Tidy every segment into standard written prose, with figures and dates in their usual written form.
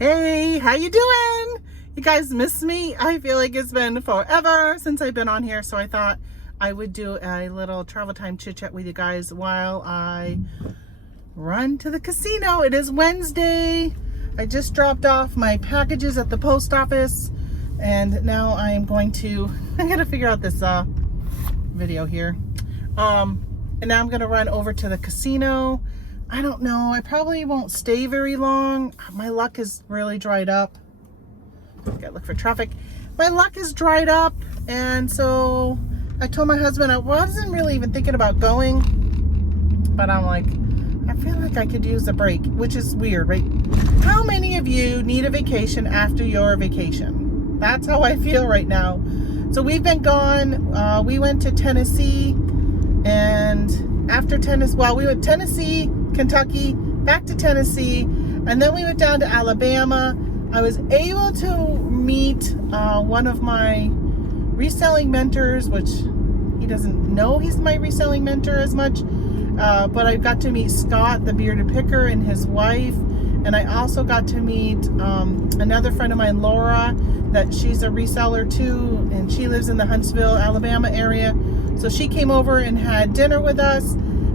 Hey, how you doing? You guys miss me? I feel like it's been forever since I've been on here, so I thought I would do a little travel time chit chat with you guys while I run to the casino. It is Wednesday. I just dropped off my packages at the post office, and now I am going to, I gotta figure out this video here. And now I'm gonna run over to the casino. I don't know, I probably won't stay very long. My luck is really dried up. Gotta look for traffic. My luck is dried up, and so I told my husband I wasn't really even thinking about going, but I'm like, I feel like I could use a break, which is weird, right? How many of you need a vacation after your vacation? That's how I feel right now. So we've been gone. We went to Tennessee, and after Tennessee, well, we went Tennessee, Kentucky, back to Tennessee, and then we went down to Alabama. I was able to meet one of my reselling mentors, which he doesn't know he's my reselling mentor as much, but I got to meet Scott, the bearded picker, and his wife, and I also got to meet another friend of mine, Laura, that she's a reseller too, and she lives in the Huntsville, Alabama area. So she came over and had dinner with us,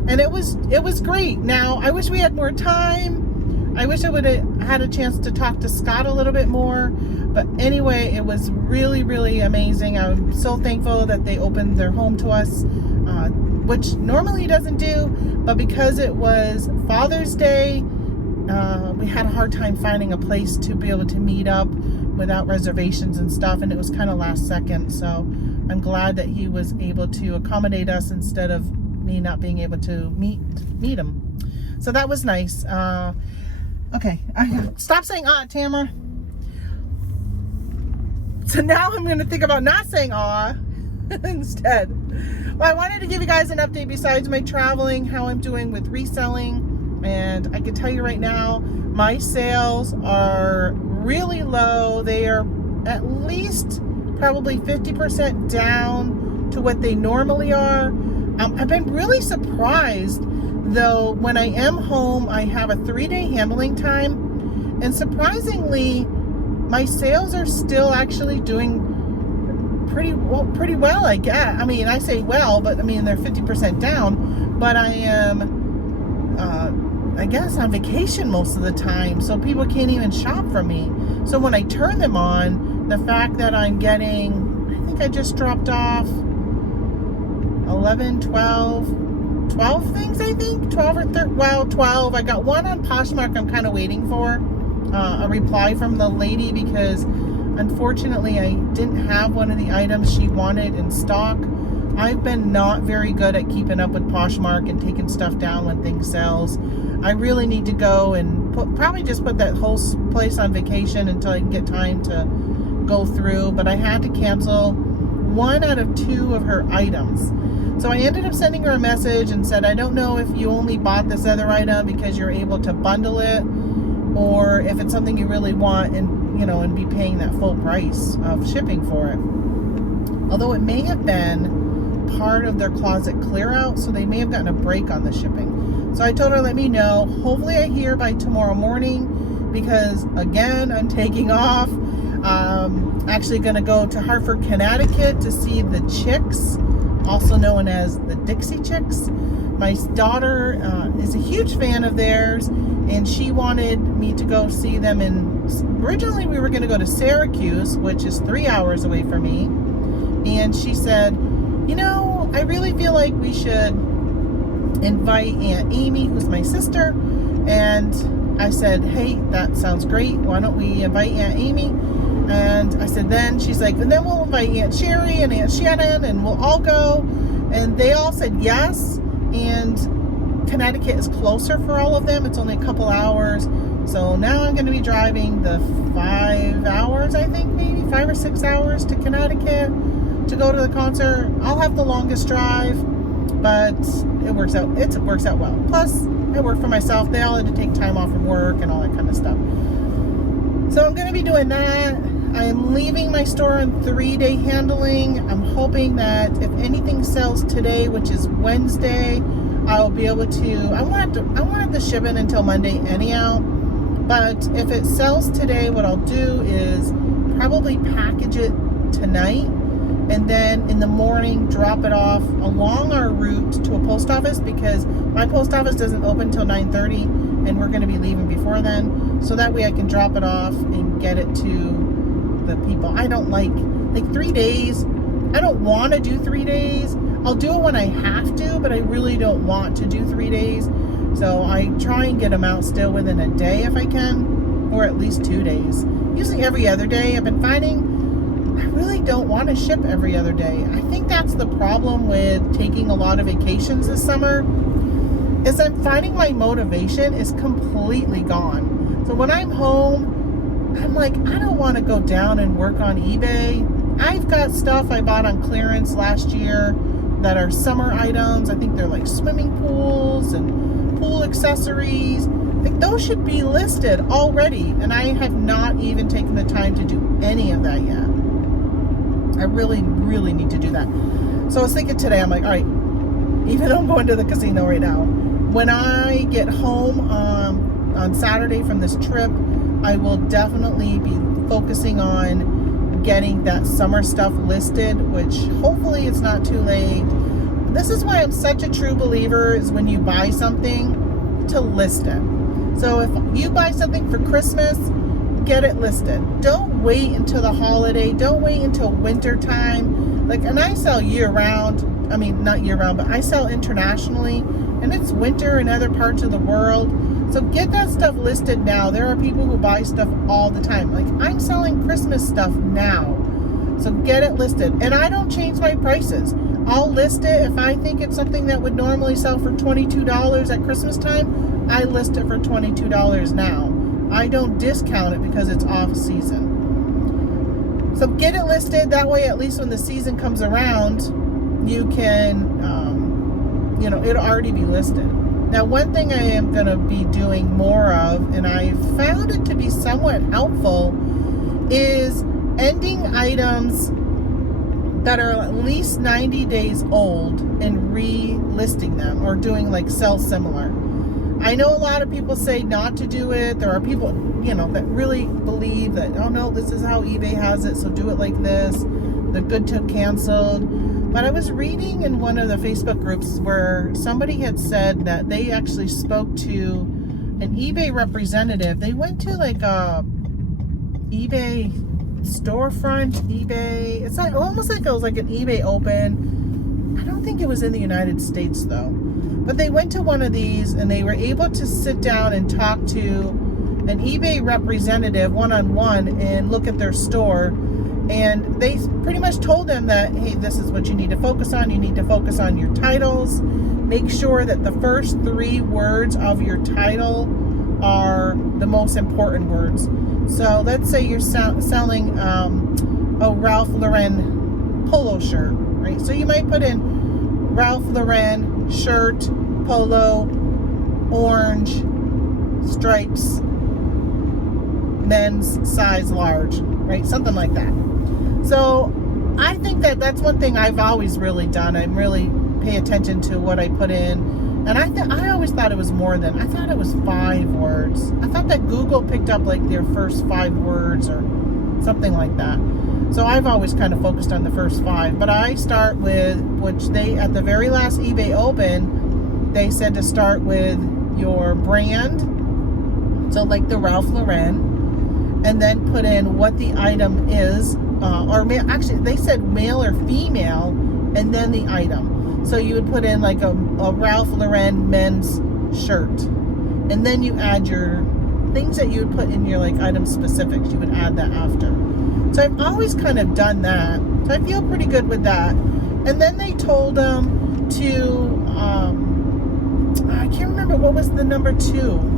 and it was great. Now, I wish we had more time. I wish I would have had a chance to talk to Scott a little bit more. But anyway, it was really, really amazing. I'm so thankful that they opened their home to us, which normally he doesn't do. But because it was Father's Day, we had a hard time finding a place to be able to meet up without reservations and stuff. And it was kind of last second. So I'm glad that he was able to accommodate us instead of me not being able to meet him. So that was nice. Okay, stop saying Tamara. So now I'm going to think about not saying instead. Well, I wanted to give you guys an update besides my traveling, how I'm doing with reselling. And I can tell you right now, my sales are really low. They are at least probably 50% down to what they normally are. I've been really surprised, though. When I am home, I have a 3-day handling time, and surprisingly, my sales are still actually doing pretty well, I guess. I mean, I say well, but I mean, they're 50% down, but I am, I guess, on vacation most of the time, so people can't even shop from me. So when I turn them on, the fact that I'm getting, I think I just dropped off 11, 12 things, I think, 12 or 13, well, 12. I got one on Poshmark I'm kind of waiting for a reply from the lady, because unfortunately I didn't have one of the items she wanted in stock. I've been not very good at keeping up with Poshmark and taking stuff down when things sells. I really need to go and probably just put that whole place on vacation until I can get time to go through, but I had to cancel 1 out of 2 of her items. So I ended up sending her a message and said, I don't know if you only bought this other item because you're able to bundle it, or if it's something you really want and, you know, and be paying that full price of shipping for it. Although it may have been part of their closet clear out, so they may have gotten a break on the shipping. So I told her, let me know. Hopefully I hear by tomorrow morning, because again, I'm taking off. Actually going to go to Hartford, Connecticut to see the Chicks, also known as the Dixie Chicks. My daughter is a huge fan of theirs, and she wanted me to go see them. Originally we were going to go to Syracuse, which is 3 hours away from me, and she said, you know, I really feel like we should invite Aunt Amy, who's my sister. And I said, hey, that sounds great. Why don't we invite Aunt Amy? And I said, then she's like, and then we'll invite Aunt Sherry and Aunt Shannon, and we'll all go. And they all said yes. And Connecticut is closer for all of them. It's only a couple hours. So now I'm going to be driving the 5 hours, I think, maybe 5 or 6 hours to Connecticut to go to the concert. I'll have the longest drive, but it works out. It works out well. Plus, I work for myself. They all had to take time off from work and all that kind of stuff. So I'm going to be doing that. I am leaving my store on 3-day handling. I'm hoping that if anything sells today, which is Wednesday, I'll be able to, I wanted to ship it until Monday anyhow, But if it sells today, what I'll do is probably package it tonight, and then in the morning drop it off along our route to a post office, because my post office doesn't open till 9:30 and we're going to be leaving before then, so that way I can drop it off and get it to the people. I don't like 3 days. I don't want to do 3 days. I'll do it when I have to, but I really don't want to do 3 days. So I try and get them out still within a day if I can, or at least 2 days. Usually every other day. I've been finding I really don't want to ship every other day. I think that's the problem with taking a lot of vacations this summer, is I'm finding my motivation is completely gone. So when I'm home, I'm like, I don't want to go down and work on eBay. I've got stuff I bought on clearance last year that are summer items. I think they're like swimming pools and pool accessories. Like, those should be listed already, and I have not even taken the time to do any of that yet. I really, really need to do that. So I was thinking today, I'm like, all right, even though I'm going to the casino right now, when I get home on Saturday from this trip, I will definitely be focusing on getting that summer stuff listed, which hopefully it's not too late. This is why I'm such a true believer, is when you buy something, to list it. So if you buy something for Christmas, get it listed. Don't wait until the holiday. Don't wait until winter time. Like, and I sell year round. I mean, not year round, but I sell internationally, and it's winter in other parts of the world. So get that stuff listed now. There are people who buy stuff all the time. Like, I'm selling Christmas stuff now. So get it listed. And I don't change my prices. I'll list it. If I think it's something that would normally sell for $22 at Christmas time, I list it for $22 now. I don't discount it because it's off season. So get it listed. That way, at least when the season comes around, you can, it'll already be listed. Now, one thing I am going to be doing more of, and I found it to be somewhat helpful, is ending items that are at least 90 days old and relisting them, or doing like sell similar. I know a lot of people say not to do it. There are people, that really believe that, oh no, this is how eBay has it, so do it like this. The good till canceled. But I was reading in one of the Facebook groups where somebody had said that they actually spoke to an eBay representative. They went to like a eBay storefront, eBay. It's like almost like it was like an eBay open. I don't think it was in the United States though. But they went to one of these and they were able to sit down and talk to an eBay representative one-on-one and look at their store. And they pretty much told them that, hey, this is what you need to focus on. You need to focus on your titles. Make sure that the first 3 words of your title are the most important words. So let's say you're selling a Ralph Lauren polo shirt, right? So you might put in Ralph Lauren shirt, polo, orange, stripes, men's size large, right? Something like that. So I think that that's one thing I've always really done. I really pay attention to what I put in. And I always thought it was more than, I thought it was 5 words. I thought that Google picked up like their first 5 words or something like that. So I've always kind of focused on the first 5. But I start with, which they, at the very last eBay Open, they said to start with your brand. So like the Ralph Lauren. And then put in what the item is. Actually, they said male or female, and then the item. So you would put in like a Ralph Lauren men's shirt, and then you add your things that you would put in your like item specifics. You would add that after. So I've always kind of done that. So I feel pretty good with that. And then they told them to, I can't remember what was the number 2.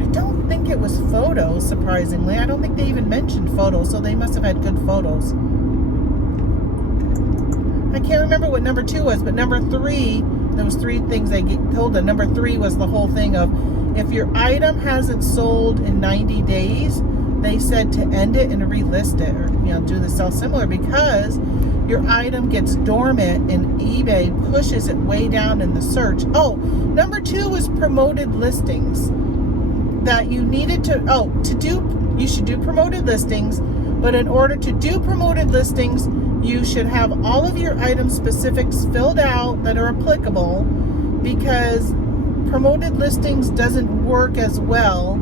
I don't think it was photos, surprisingly. I don't think they even mentioned photos, so they must have had good photos. I can't remember what number 2 was, but number 3, there was 3 things they told them. Number 3 was the whole thing of, if your item hasn't sold in 90 days, they said to end it and relist it, or do the sell similar, because your item gets dormant and eBay pushes it way down in the search. Oh, number 2 was promoted listings. that you needed you should do promoted listings, but in order to do promoted listings, you should have all of your item specifics filled out that are applicable, because promoted listings doesn't work as well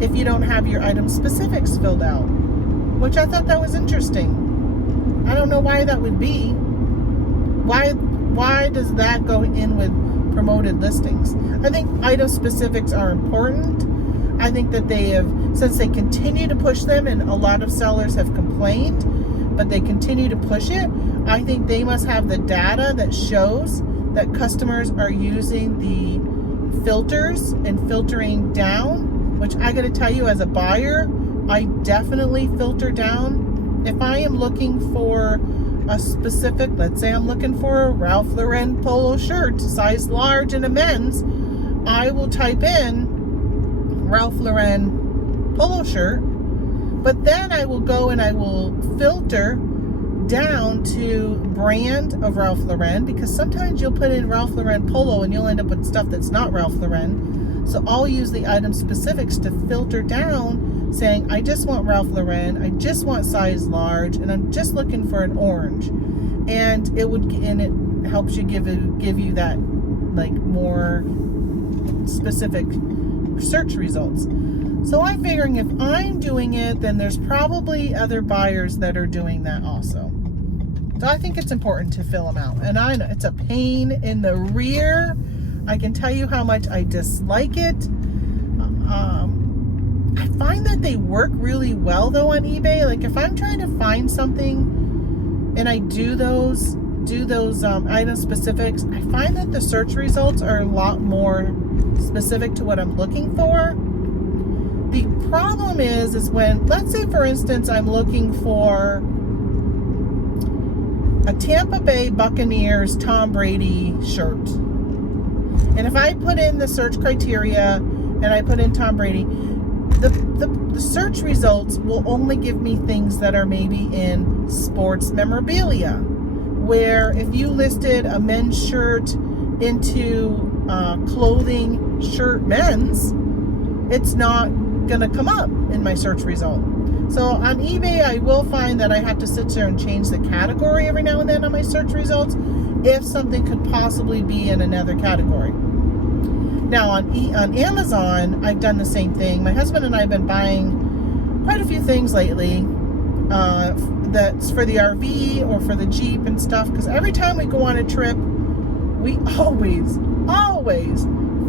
if you don't have your item specifics filled out, which I thought that was interesting. I don't know why that would be. Why does that go in with promoted listings? I think item specifics are important. I think that since they continue to push them, and a lot of sellers have complained, but they continue to push it, I think they must have the data that shows that customers are using the filters and filtering down, which I got to tell you, as a buyer, I definitely filter down. If I am looking for a specific, let's say I'm looking for a Ralph Lauren polo shirt, size large in a men's, I will type in Ralph Lauren polo shirt, but then I will go and I will filter down to brand of Ralph Lauren, because sometimes you'll put in Ralph Lauren polo and you'll end up with stuff that's not Ralph Lauren. So I'll use the item specifics to filter down, saying I just want Ralph Lauren, I just want size large, and I'm just looking for an orange. And it helps you give you that like more specific search results. So I'm figuring if I'm doing it, then there's probably other buyers that are doing that also. So I think it's important to fill them out. And I know it's a pain in the rear. I can tell you how much I dislike it. I find that they work really well though on eBay. Like if I'm trying to find something and I do those item specifics, I find that the search results are a lot more specific to what I'm looking for. The problem is when, let's say for instance, I'm looking for a Tampa Bay Buccaneers Tom Brady shirt. And if I put in the search criteria and I put in Tom Brady, the search results will only give me things that are maybe in sports memorabilia. Where if you listed a men's shirt into clothing shirt men's, it's not going to come up in my search result. So on eBay, I will find that I have to sit there and change the category every now and then on my search results if something could possibly be in another category. Now on Amazon, I've done the same thing. My husband and I have been buying quite a few things lately that's for the RV or for the Jeep and stuff, because every time we go on a trip, we always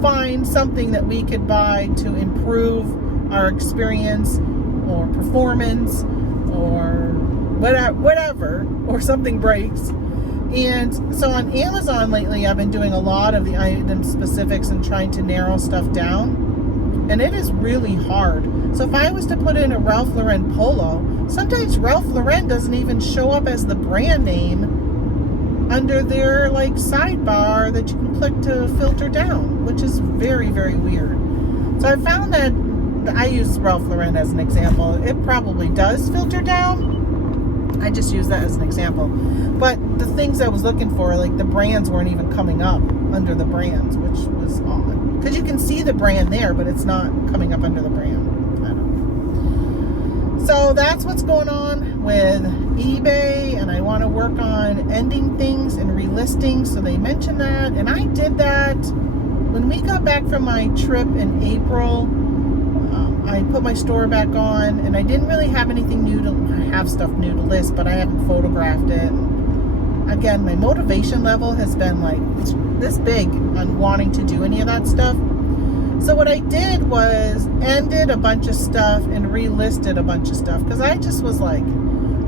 find something that we could buy to improve our experience or performance or whatever, or something breaks. And so on Amazon lately, I've been doing a lot of the item specifics and trying to narrow stuff down. And it is really hard. So if I was to put in a Ralph Lauren polo, sometimes Ralph Lauren doesn't even show up as the brand name under their like sidebar that you can click to filter down, which is very, very weird. So I found that I use Ralph Lauren as an example. It probably does filter down. I just use that as an example. But the things I was looking for, like the brands weren't even coming up under the brands, which was odd. Because you can see the brand there, but it's not coming up under the brand. I don't know. So that's what's going on with eBay, and I want to work on ending things and relisting. So they mentioned that, and I did that when we got back from my trip in April. I put my store back on, and I didn't really have anything new I have stuff new to list, but I haven't photographed it. Again, my motivation level has been like this big on wanting to do any of that stuff. So what I did was ended a bunch of stuff and relisted a bunch of stuff, because I just was like,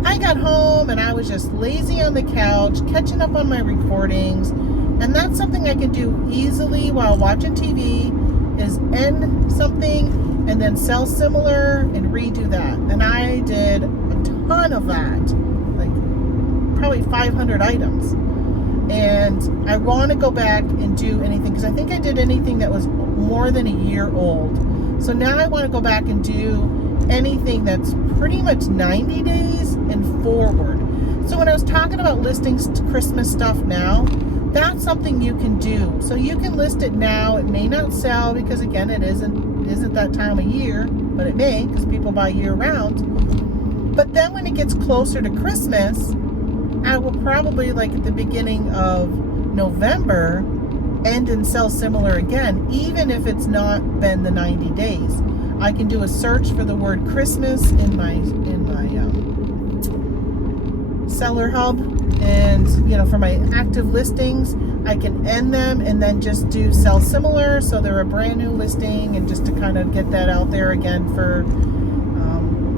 I got home and I was just lazy on the couch, catching up on my recordings, and that's something I can do easily while watching TV, is end something and then sell similar and redo that. And I did a ton of that, like probably 500 items. And I want to go back and do anything, because I think I did anything that was more than a year old. So now I want to go back and do anything that's pretty much 90 days and forward. So when I was talking about listing Christmas stuff now, that's something you can do. So you can list it now. It may not sell because, again, it isn't isn't that time of year, but it may, because people buy year round. But then when it gets closer to Christmas, I will probably, like at the beginning of November, end and sell similar again, even if it's not been the 90 days. I can do a search for the word Christmas in my seller hub, and for my active listings, I can end them and then just do sell similar, so they're a brand new listing, and just to kind of get that out there again for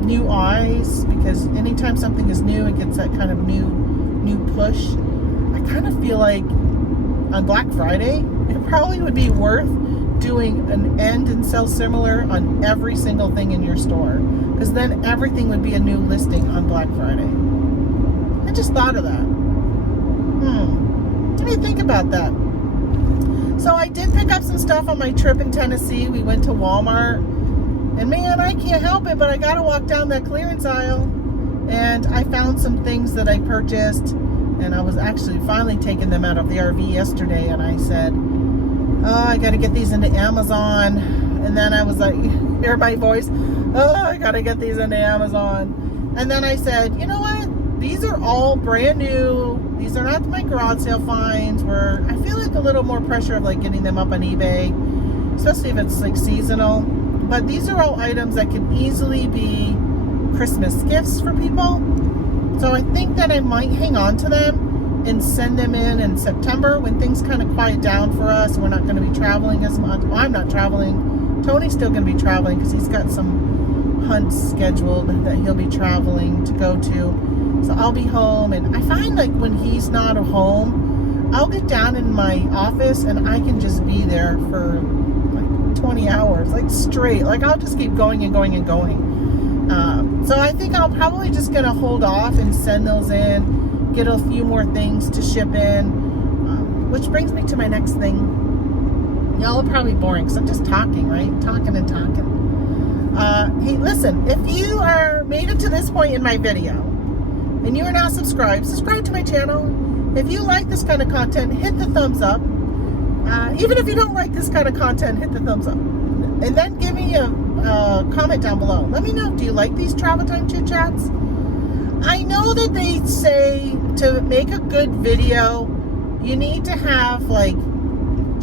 new eyes, because anytime something is new, it gets that kind of new push. I kind of feel like on Black Friday, it probably would be worth doing an end and sell similar on every single thing in your store, because then everything would be a new listing on Black Friday. I just thought of that. What do you think about that? So I did pick up some stuff on my trip in Tennessee. We went to Walmart, and man, I can't help it, but I gotta walk down that clearance aisle, and I found some things that I purchased, and I was actually finally taking them out of the RV yesterday, and I said, oh, I gotta get these into Amazon. And then I was like, hear my voice, oh, I gotta get these into Amazon. And then I said, you know what? These are all brand new. These are not my garage sale finds, where I feel like a little more pressure of like getting them up on eBay, especially if it's like seasonal. But these are all items that can easily be Christmas gifts for people. So I think that I might hang on to them and send them in September, when things kind of quiet down for us. We're not going to be traveling as much. Well, I'm not traveling. Tony's still going to be traveling because he's got some hunts scheduled that he'll be traveling to go to. So I'll be home, and I find like when he's not at home, I'll get down in my office and I can just be there for like 20 hours, like straight. Like I'll just keep going and going and going. So I think I'll probably just gonna hold off and send those in, get a few more things to ship in, which brings me to my next thing. Y'all are probably boring because I'm just talking, right? Talking and talking. Hey, listen, if you are made it to this point in my video and you are not subscribed to my channel. If you like this kind of content, hit the thumbs up. Even if you don't like this kind of content, hit the thumbs up. And then give me a comment down below. Let me know, do you like these travel time chit chats? I know that they say to make a good video, you need to have like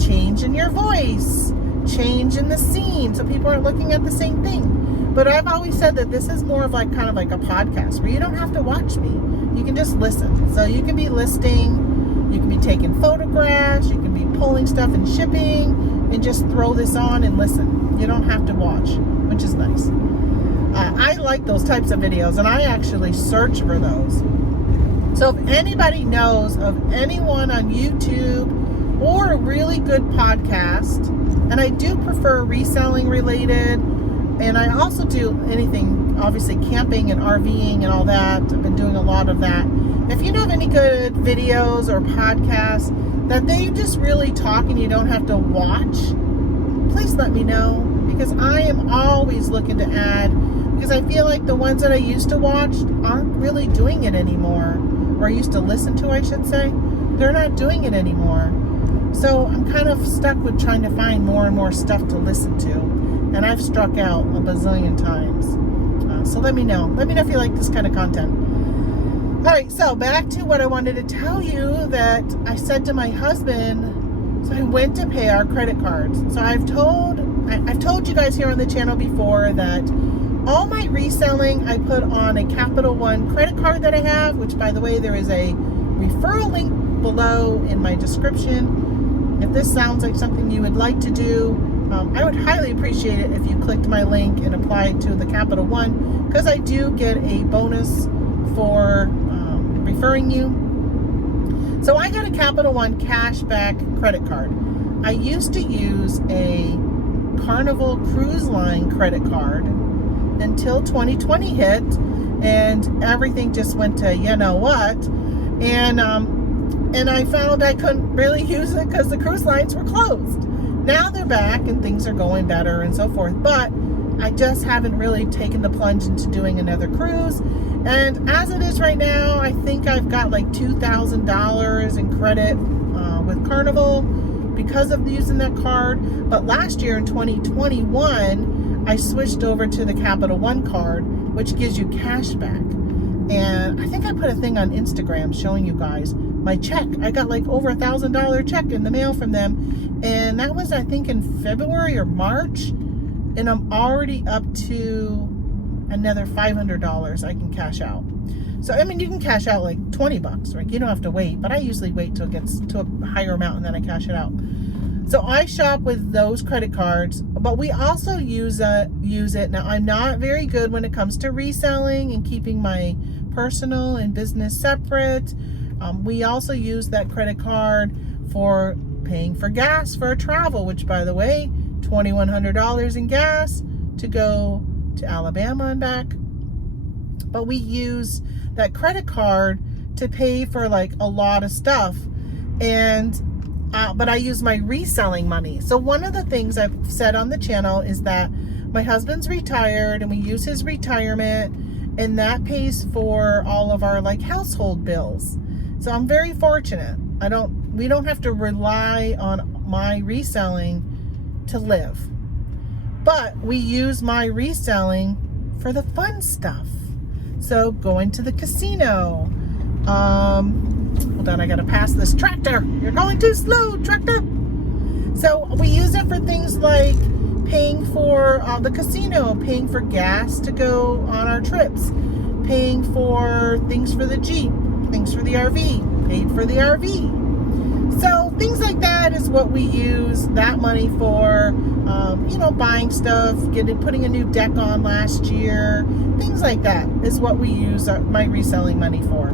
change in your voice, change in the scene, so people aren't looking at the same thing. But I've always said that this is more of like kind of like a podcast where you don't have to watch me. You can just listen. So you can be listing, you can be taking photographs, you can be pulling stuff and shipping, and just throw this on and listen. You don't have to watch, which is nice. I like those types of videos, and I actually search for those. So if anybody knows of anyone on YouTube or a really good podcast, and I do prefer reselling related, and I also do anything, obviously camping and RVing and all that. I've been doing a lot of that. If you know of any good videos or podcasts that they just really talk and you don't have to watch, please let me know, because I am always looking to add, because I feel like the ones that I used to watch aren't really doing it anymore, or used to listen to, I should say. They're not doing it anymore. So I'm kind of stuck with trying to find more and more stuff to listen to. And I've struck out a bazillion times. So let me know. Let me know if you like this kind of content. All right, so back to what I wanted to tell you, that I said to my husband, so I went to pay our credit cards. So I've told you guys here on the channel before that all my reselling I put on a Capital One credit card that I have, which by the way, there is a referral link below in my description. If this sounds like something you would like to do, I would highly appreciate it if you clicked my link and applied to the Capital One, because I do get a bonus for referring you. So I got a Capital One cashback credit card. I used to use a Carnival Cruise Line credit card until 2020 hit, and everything just went to you know what. And I found I couldn't really use it because the cruise lines were closed. Now they're back and things are going better and so forth, but I just haven't really taken the plunge into doing another cruise. And as it is right now, I think I've got like $2,000 in credit with Carnival, because of using that card. But last year in 2021, I switched over to the Capital One card, which gives you cash back. And I think I put a thing on Instagram showing you guys my check. I got like over $1,000 check in the mail from them. And that was, I think, in February or March. And I'm already up to another $500 I can cash out. So, I mean, you can cash out like 20 bucks, right? You don't have to wait, but I usually wait till it gets to a higher amount and then I cash it out. So I shop with those credit cards, but we also use it. Now, I'm not very good when it comes to reselling and keeping my personal and business separate. We also use that credit card for paying for gas for travel, which, by the way, $2,100 in gas to go to Alabama and back. But we use that credit card to pay for like a lot of stuff. And but I use my reselling money. So one of the things I've said on the channel is that my husband's retired and we use his retirement, and that pays for all of our like household bills. So I'm very fortunate. We don't have to rely on my reselling to live. But we use my reselling for the fun stuff. So going to the casino. Hold on, I gotta pass this tractor. You're going too slow, tractor. So we use it for things like paying for the casino, paying for gas to go on our trips, paying for things for the Jeep, things for the RV, paid for the RV. So things like that is what we use that money for. Buying stuff, putting a new deck on last year, things like that is what we use my reselling money for.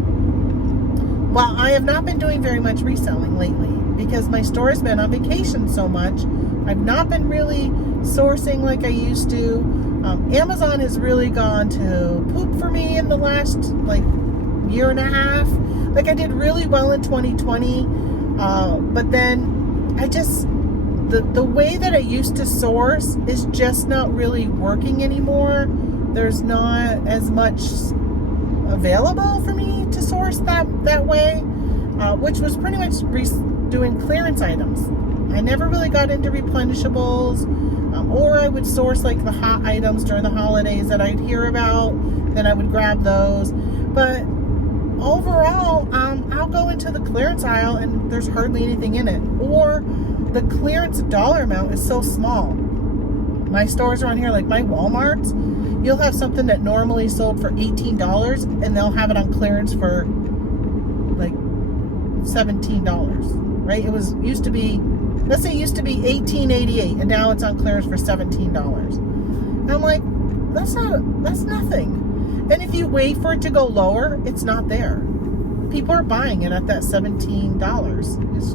Well, I have not been doing very much reselling lately because my store has been on vacation so much. I've not been really sourcing like I used to. Amazon has really gone to poop for me in the last like year and a half. Like I did really well in 2020, but then I just the way that I used to source is just not really working anymore. There's not as much available for me to source that way, which was pretty much doing clearance items. I never really got into replenishables, or I would source like the hot items during the holidays that I'd hear about, then I would grab those. But overall, I'll go into the clearance aisle and there's hardly anything in it, or the clearance dollar amount is so small. My stores around here, like my Walmarts, you'll have something that normally sold for $18 and they'll have it on clearance for like $17, right? Used to be $18.88 and now it's on clearance for $17. And I'm like, that's nothing. And if you wait for it to go lower, it's not there. People are buying it at that $17. It's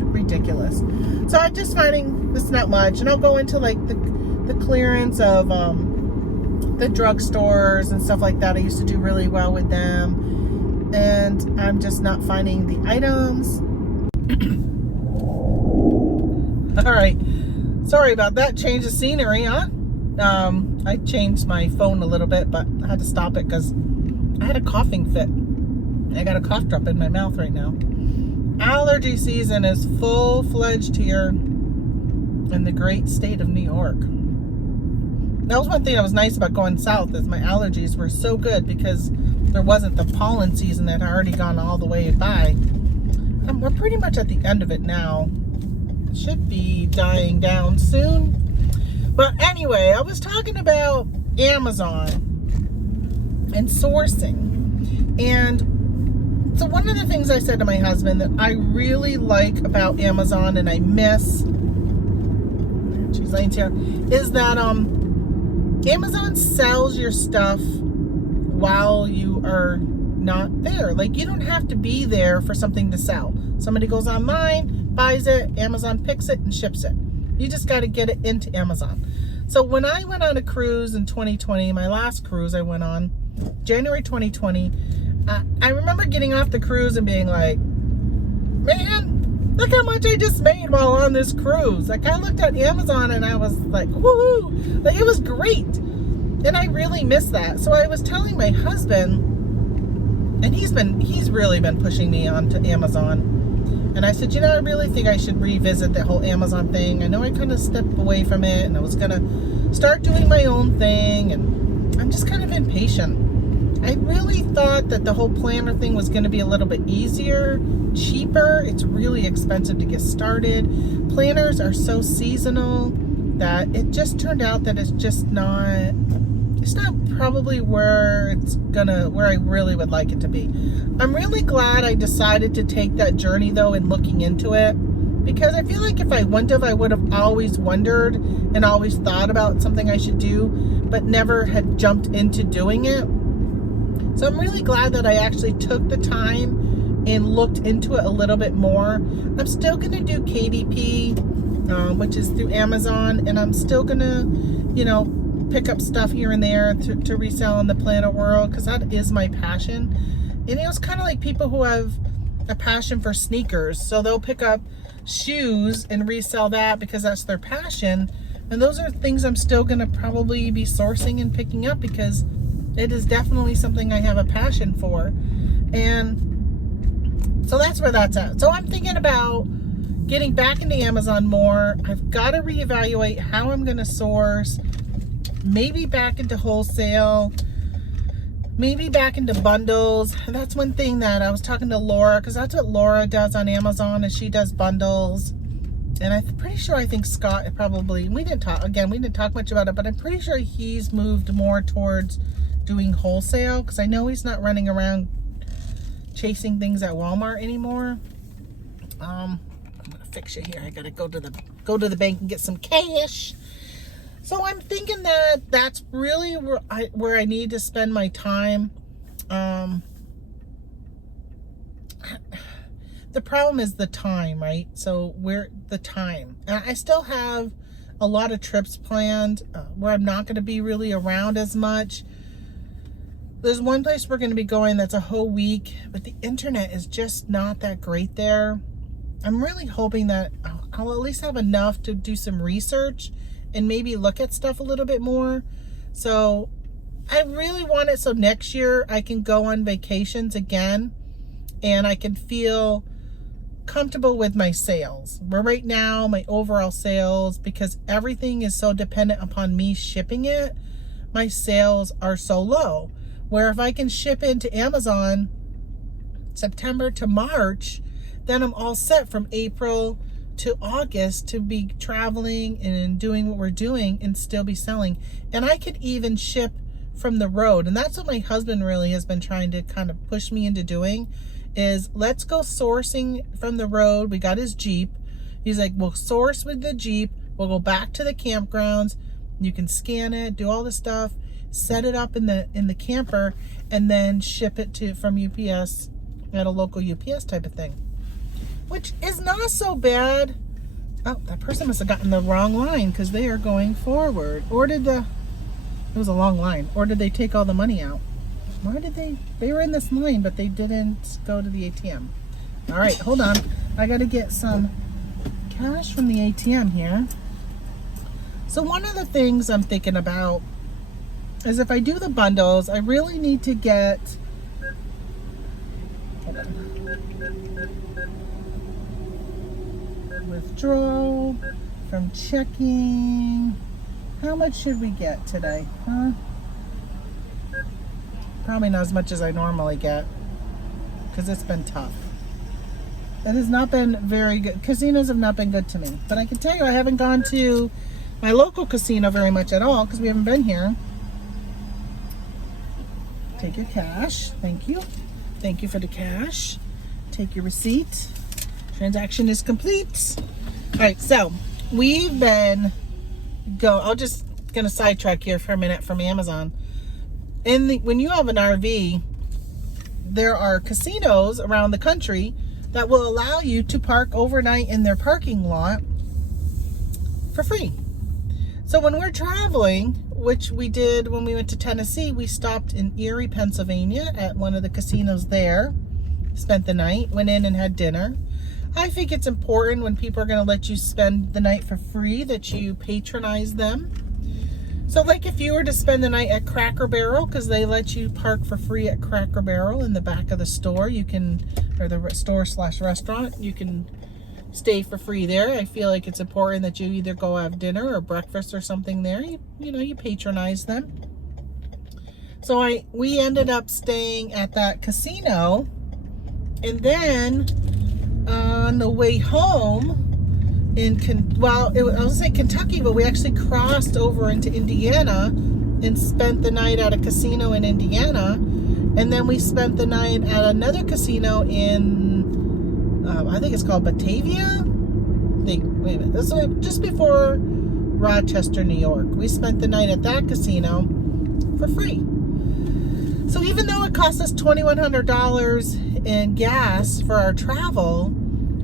ridiculous. So I'm just finding this not much, and I'll go into like the clearance of the drugstores and stuff like that. I used to do really well with them, and I'm just not finding the items. All right, sorry about that change of scenery, huh? I changed my phone a little bit, but I had to stop it because I had a coughing fit. I got a cough drop in my mouth right now. Allergy season is full-fledged here in the great state of New York. That was one thing that was nice about going south, is my allergies were so good because there wasn't the pollen season that had already gone all the way by. And we're pretty much at the end of it now. It should be dying down soon. But anyway, I was talking about Amazon and sourcing. And so one of the things I said to my husband that I really like about Amazon and I miss, she's laying here, is that Amazon sells your stuff while you are not there. Like, you don't have to be there for something to sell. Somebody goes online, buys it, Amazon picks it and ships it. You just got to get it into Amazon. So when I went on a cruise in 2020, my last cruise I went on, January 2020, I remember getting off the cruise and being like, man, look how much I just made while on this cruise. Like, I looked at Amazon and I was like, woohoo! Like, it was great. And I really miss that. So I was telling my husband, and he's really been pushing me onto Amazon. And I said, I really think I should revisit the whole Amazon thing. I know I kind of stepped away from it and I was going to start doing my own thing, and I'm just kind of impatient. I really thought that the whole planner thing was going to be a little bit easier, cheaper. It's really expensive to get started. Planners are so seasonal that it just turned out that it's not probably where I really would like it to be. I'm really glad I decided to take that journey though in looking into it, because I feel like if I wouldn't have, I would have always wondered and always thought about something I should do, but never had jumped into doing it. So I'm really glad that I actually took the time and looked into it a little bit more. I'm still going to do KDP, which is through Amazon, and I'm still going to, pick up stuff here and there to resell in the planner world, because that is my passion. And it's kind of like people who have a passion for sneakers, so they'll pick up shoes and resell that because that's their passion. And those are things I'm still going to probably be sourcing and picking up, because it is definitely something I have a passion for. And so that's where that's at. So I'm thinking about getting back into Amazon more. I've got to reevaluate how I'm going to source, maybe back into wholesale, maybe back into bundles. And that's one thing that I was talking to Laura, because that's what Laura does on Amazon, and she does bundles. And I'm pretty sure, I think Scott probably, we didn't talk much about it, but I'm pretty sure he's moved more towards doing wholesale, because I know he's not running around chasing things at Walmart anymore. I'm gonna fix you here. I gotta go to the bank and get some cash. So I'm thinking that that's really where I need to spend my time. The problem is the time, right? So the time. And I still have a lot of trips planned where I'm not going to be really around as much. There's one place we're going to be going that's a whole week, but the internet is just not that great there. I'm really hoping that I'll at least have enough to do some research and maybe look at stuff a little bit more. So I really want it so next year I can go on vacations again and I can feel comfortable with my sales. But right now, my overall sales, because everything is so dependent upon me shipping it, my sales are so low. Where if I can ship into Amazon September to March, then I'm all set from April to August to be traveling and doing what we're doing and still be selling. And I could even ship from the road. And that's what my husband really has been trying to kind of push me into doing, is let's go sourcing from the road. We got his Jeep. He's like, we'll source with the Jeep. We'll go back to the campgrounds. You can scan it, do all the stuff, set it up in the camper, and then ship it from UPS at a local UPS type of thing, which is not so bad. Oh, that person must have gotten the wrong line because they are going forward. Or it was a long line. Or did they take all the money out? Why did they were in this line, but they didn't go to the ATM. All right, hold on. I got to get some cash from the ATM here. So one of the things I'm thinking about is if I do the bundles, I really need to get, withdrawal from checking. How much should we get today? Probably not as much as I normally get, because it's been tough. It has not been very good. Casinos have not been good to me. But I can tell you, I haven't gone to my local casino very much at all because we haven't been here. Take your cash. Thank you. Thank you for the cash. Take your receipt. Transaction is complete. All right, so we've been I'm just going to sidetrack here for a minute from Amazon. When you have an RV, there are casinos around the country that will allow you to park overnight in their parking lot for free. So when we're traveling, which we did when we went to Tennessee, we stopped in Erie, Pennsylvania at one of the casinos there, spent the night, went in and had dinner. I think it's important when people are going to let you spend the night for free that you patronize them. So like if you were to spend the night at Cracker Barrel, because they let you park for free at Cracker Barrel in the back of the store, you can, or the store/restaurant, you can stay for free there. I feel like it's important that you either go have dinner or breakfast or something there. You patronize them. So we ended up staying at that casino, and then on the way home I was gonna say Kentucky, but we actually crossed over into Indiana and spent the night at a casino in Indiana, and then we spent the night at another casino in I think it's called Batavia. Wait a minute, this was just before Rochester, New York. We spent the night at that casino for free. So even though it cost us $2,100 in gas for our travel,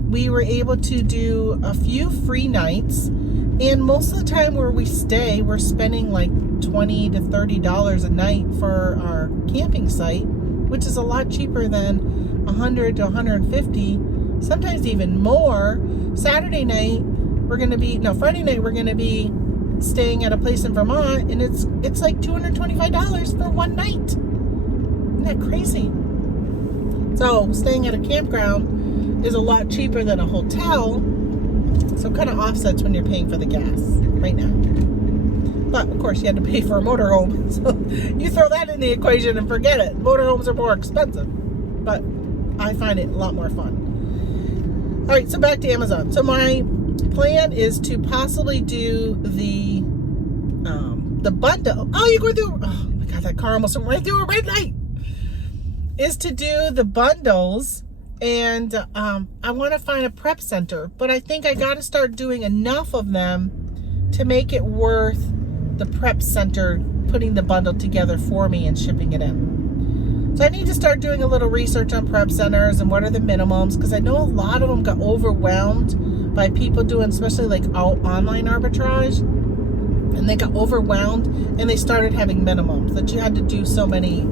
we were able to do a few free nights, and most of the time where we stay, we're spending like $20 to $30 a night for our camping site, which is a lot cheaper than $100 to $150, sometimes even more. Friday night we're going to be staying at a place in Vermont, and it's like $225 for one night. Isn't that crazy? So staying at a campground is a lot cheaper than a hotel, so it kind of offsets when you're paying for the gas right now. But of course you had to pay for a motorhome, so you throw that in the equation and forget it. Motorhomes are more expensive, but I find it a lot more fun. All right, so back to Amazon. So my plan is to possibly do the bundle. Oh, you're going through, oh my god, that car almost went right through a red light. Is to do the bundles. And I want to find a prep center, but I think I got to start doing enough of them to make it worth the prep center putting the bundle together for me and shipping it in. So I need to start doing a little research on prep centers and what are the minimums, because I know a lot of them got overwhelmed by people doing, especially like online arbitrage, and they got overwhelmed and they started having minimums that you had to do so many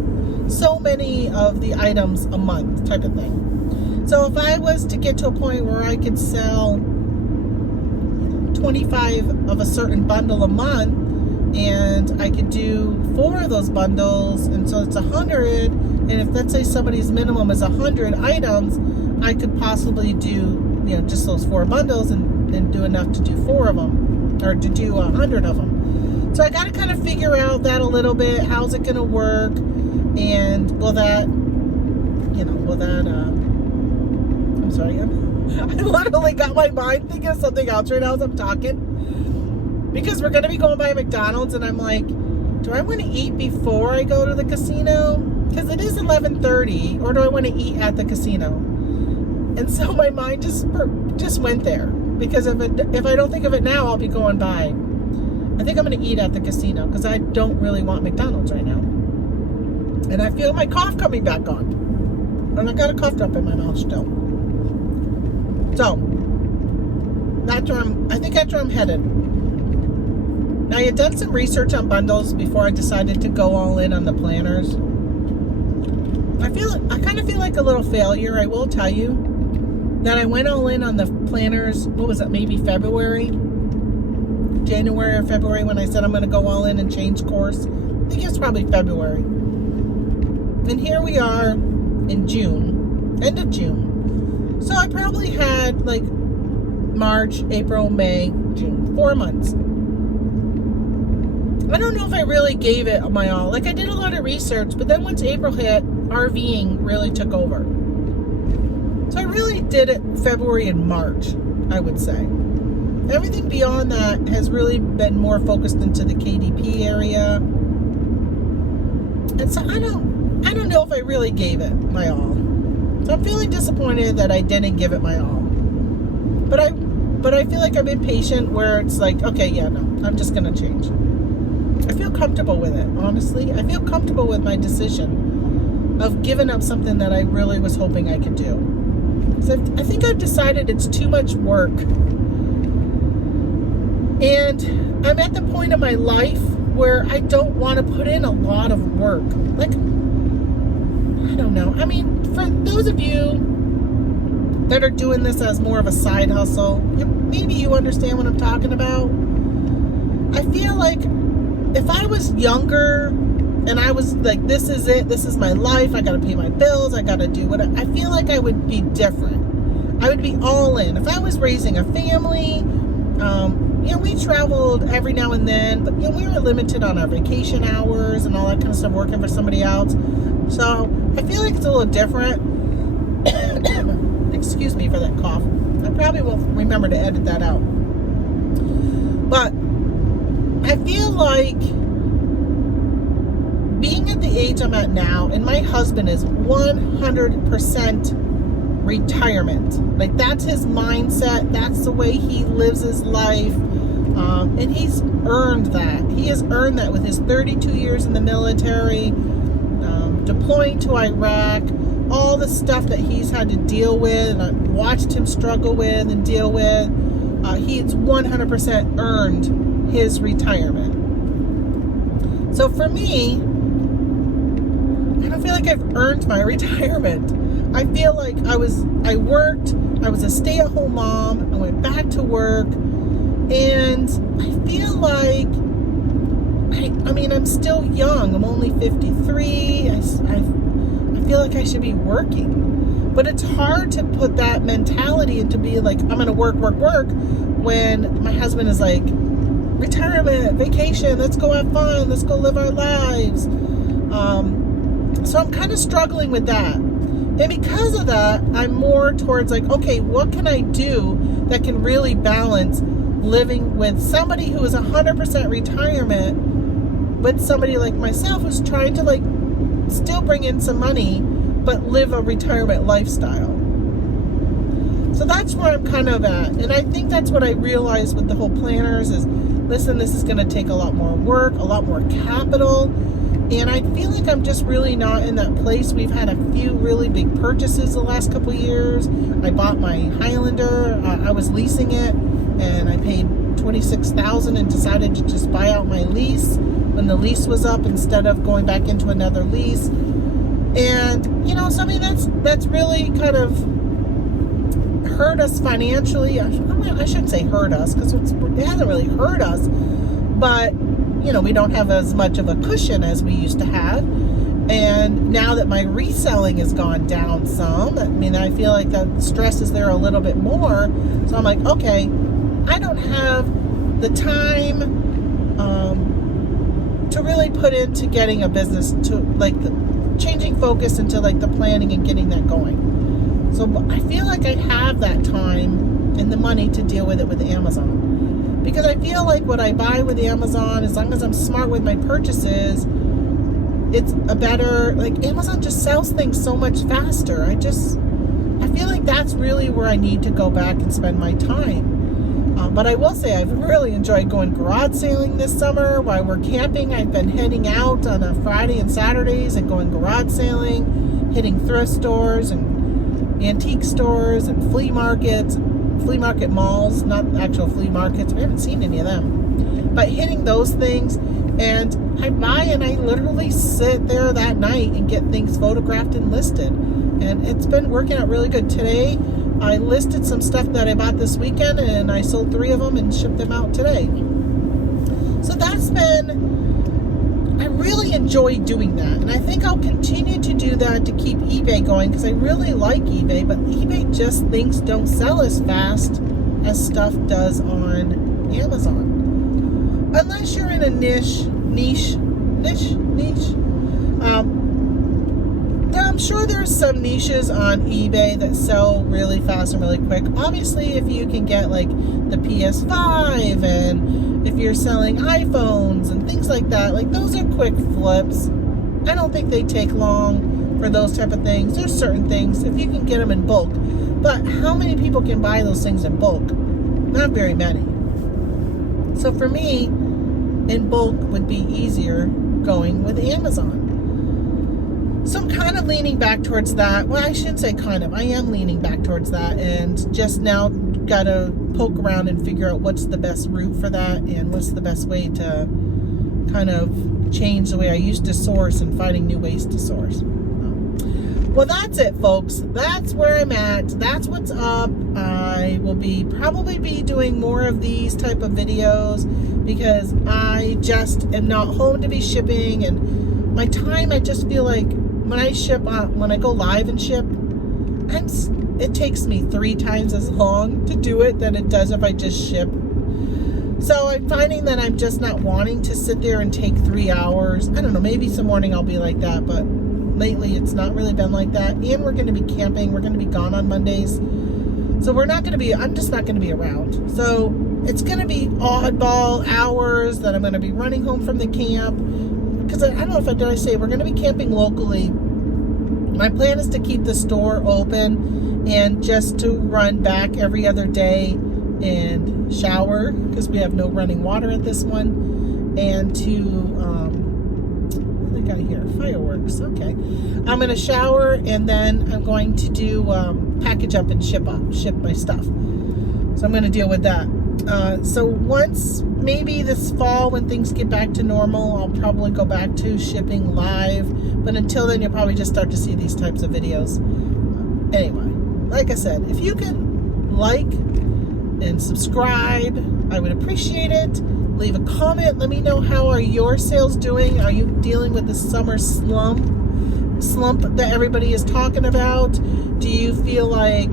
of the items a month type of thing. So if I was to get to a point where I could sell 25 of a certain bundle a month, and I could do 4 of those bundles, and so it's 100, and if let's say somebody's minimum is 100 items, I could possibly do just those 4 bundles and do enough to do 4 of them, or to do 100 of them. So I got to kind of figure out that a little bit. How's it going to work? And I'm sorry, I literally got my mind thinking of something else right now as I'm talking, because we're going to be going by McDonald's, and I'm like, do I want to eat before I go to the casino? Because it is 11:30, or do I want to eat at the casino? And so my mind just went there, because if I don't think of it now, I'll be going by. I think I'm going to eat at the casino, because I don't really want McDonald's right now. And I feel my cough coming back on. And I got a cough drop in my mouth still. So, that's where I'm headed. Now, I had done some research on bundles before I decided to go all in on the planners. I kind of feel like a little failure, I will tell you, that I went all in on the planners, what was it, maybe January or February, when I said I'm going to go all in and change course. I think it's probably February. And here we are in June, end of June. So I probably had like March, April, May, June, 4 months. I don't know if I really gave it my all. Like, I did a lot of research, but then once April hit, RVing really took over. So I really did it February and March, I would say. Everything beyond that has really been more focused into the KDP area. And so I don't know if I really gave it my all. So I'm feeling disappointed that I didn't give it my all. But I feel like I'm impatient, where it's like, okay, yeah, no, I'm just going to change. I feel comfortable with it, honestly. I feel comfortable with my decision of giving up something that I really was hoping I could do. So I think I've decided it's too much work. And I'm at the point of my life where I don't want to put in a lot of work. Like, I don't know. I mean, for those of you that are doing this as more of a side hustle, maybe you understand what I'm talking about. I feel like if I was younger and I was like, this is it, this is my life, I gotta pay my bills, I gotta do what I feel like I would be different. I would be all in. If I was raising a family, we traveled every now and then, but we were limited on our vacation hours and all that kind of stuff, working for somebody else. So I feel like it's a little different. Excuse me for that cough. I probably will remember to edit that out. But I feel like being at the age I'm at now, and my husband is 100% retirement. Like, that's his mindset. That's the way he lives his life. And he's earned that. He has earned that with his 32 years in the military, deploying to Iraq, all the stuff that he's had to deal with, and I've watched him struggle with and deal with. He's 100% earned his retirement. So for me, I don't feel like I've earned my retirement. I feel like I worked, I was a stay-at-home mom, I went back to work, and I feel like, I'm still young. I'm only 53. I feel like I should be working. But it's hard to put that mentality into be like, I'm going to work, when my husband is like, retirement, vacation, let's go have fun, let's go live our lives. So I'm kind of struggling with that. And because of that, I'm more towards like, okay, what can I do that can really balance living with somebody who is 100% retirement with somebody like myself who's trying to like still bring in some money but live a retirement lifestyle. So that's where I'm kind of at. And I think that's what I realized with the whole planners is, listen, this is going to take a lot more work, a lot more capital. And I feel like I'm just really not in that place. We've had a few really big purchases the last couple of years. I bought my Highlander. I was leasing it, and I paid $26,000 and decided to just buy out my lease when the lease was up instead of going back into another lease. And so that's really kind of hurt us financially. I shouldn't say hurt us, because it hasn't really hurt us, but we don't have as much of a cushion as we used to have. And now that my reselling has gone down some, I feel like the stress is there a little bit more. So I'm like, okay, I don't have the time to really put into getting a business, to like changing focus into like the planning and getting that going. So I feel like I have that time and the money to deal with it with Amazon. Because I feel like what I buy with Amazon, as long as I'm smart with my purchases, it's a better, like, Amazon just sells things so much faster. I feel like that's really where I need to go back and spend my time. But I will say I've really enjoyed going garage sailing this summer. While we're camping, I've been heading out on a Friday and Saturdays and going garage sailing, hitting thrift stores and antique stores and flea market malls, not actual flea markets. We haven't seen any of them. But hitting those things, and I buy and I literally sit there that night and get things photographed and listed. And it's been working out really good. Today, I listed some stuff that I bought this weekend, and I sold 3 of them and shipped them out today. So I really enjoy doing that. And I think I'll continue to do that to keep eBay going, because I really like eBay, but eBay just things don't sell as fast as stuff does on Amazon. Unless you're in a niche. I'm sure there's some niches on eBay that sell really fast and really quick. Obviously, if you can get like the PS5, and if you're selling iPhones and things like that, like those are quick flips. I don't think they take long for those type of things. There's certain things, if you can get them in bulk. But how many people can buy those things in bulk? Not very many. So for me, in bulk would be easier going with Amazon. So I'm kind of leaning back towards that. Well, I shouldn't say kind of. I am leaning back towards that, and just now got to poke around and figure out what's the best route for that, and what's the best way to kind of change the way I used to source and finding new ways to source. Well, that's it, folks. That's where I'm at. That's what's up. I will probably be doing more of these type of videos, because I just am not home to be shipping, and my time, I just feel like when I ship, when I go live and ship, it takes me 3 times as long to do it than it does if I just ship. So I'm finding that I'm just not wanting to sit there and take 3 hours. I don't know, maybe some morning I'll be like that, but lately it's not really been like that. And we're going to be camping. We're going to be gone on Mondays. So I'm just not going to be around. So it's going to be oddball hours that I'm going to be running home from the camp. Because I don't know did I say, we're going to be camping locally. My plan is to keep the store open and just to run back every other day and shower, because we have no running water at this one, and to what do I got here? Fireworks. Okay, I'm going to shower, and then I'm going to do package up and ship my stuff. So I'm going to deal with that. So once, maybe this fall when things get back to normal, I'll probably go back to shipping live. But until then, you'll probably just start to see these types of videos. Anyway, like I said, if you can like and subscribe, I would appreciate it. Leave a comment. Let me know, how are your sales doing? Are you dealing with the summer slump that everybody is talking about? Do you feel like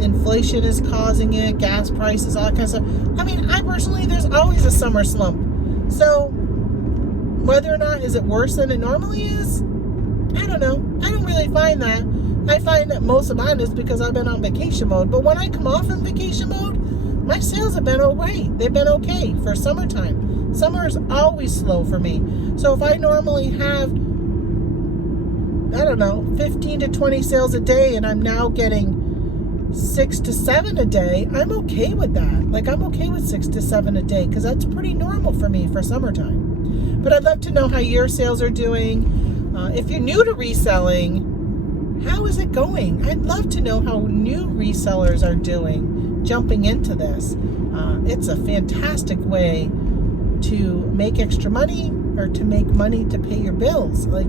inflation is causing it, gas prices, all that kind of stuff? I mean, I personally, there's always a summer slump. So whether or not is it worse than it normally is, I don't know. I don't really find that. I find that most of mine is because I've been on vacation mode. But when I come off in vacation mode, my sales have been alright. They've been okay for summertime. Summer is always slow for me. So if I normally have, I don't know, 15 to 20 sales a day, and I'm now getting 6 to 7 a day, I'm okay with that. Like, I'm okay with 6 to 7 a day, because that's pretty normal for me for summertime. But I'd love to know how your sales are doing. If you're new to reselling, how is it going? I'd love to know how new resellers are doing jumping into this. It's a fantastic way to make extra money, or to make money to pay your bills. Like,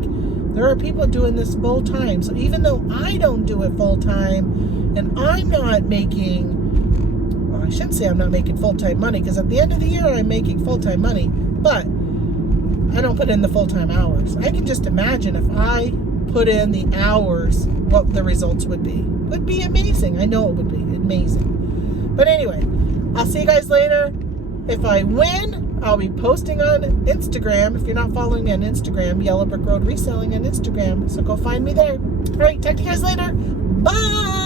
there are people doing this full time. So even though I don't do it full time, and I'm not making, well, I shouldn't say I'm not making full-time money, because at the end of the year I'm making full-time money, but I don't put in the full-time hours. I can just imagine if I put in the hours, what the results would be. It would be amazing. I know it would be amazing. But anyway, I'll see you guys later. If I win, I'll be posting on Instagram. If you're not following me on Instagram, Yellow Brick Road Reselling on Instagram. So go find me there. All right, talk to you guys later. Bye.